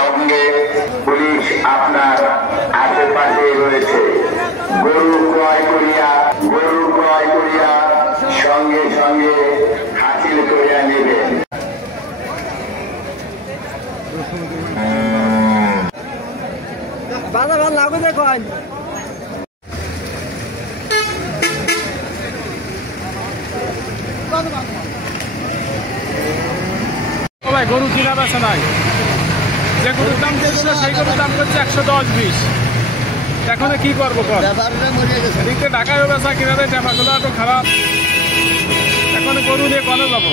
সঙ্গে পুলিশ আপনার আশেপাশে রয়েছে। গরু ক্রয় করিয়া সঙ্গে সঙ্গে হাসিল করিয়া নেবেন। গরু কিনা বেচা নাই, যে গরুর দাম দিয়েছিল সেই গরুর দাম করছে 110-20। এখন কি করবো? এদিকে ঢাকায় বেচা কিনা দেয়, টেপাগুলো একটু খারাপ। এখন গরু নিয়ে কনে যাবো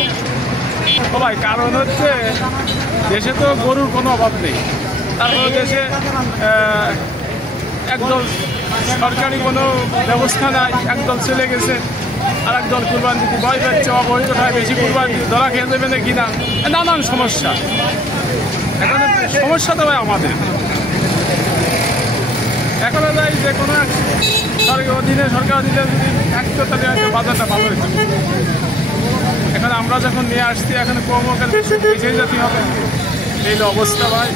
ভাই? কারণ হচ্ছে দেশে তো গরুর কোনো অভাব নেই, তারপরে দেশে একদল সরকারি কোনো ব্যবস্থা নাই, একদল চলে গেছে, আর একদল কুরবানি দিতে ভয় পাচ্ছে, অবহিত হয় বেশি কুরবানি দিতে ধরা খেয়ে দেবে না কিনা, নানান সমস্যা। এখন সমস্যা তো ভাই আমাদের। এখনো যাই যে কোনো সরকার অধীনে যদি থাকতো তাহলে হয়তো বাজারটা ভালো হতো। এখন আমরা যখন নিয়ে আসছি এখন কম বেঁচে যেতে হবে, এই অবস্থা ভাই।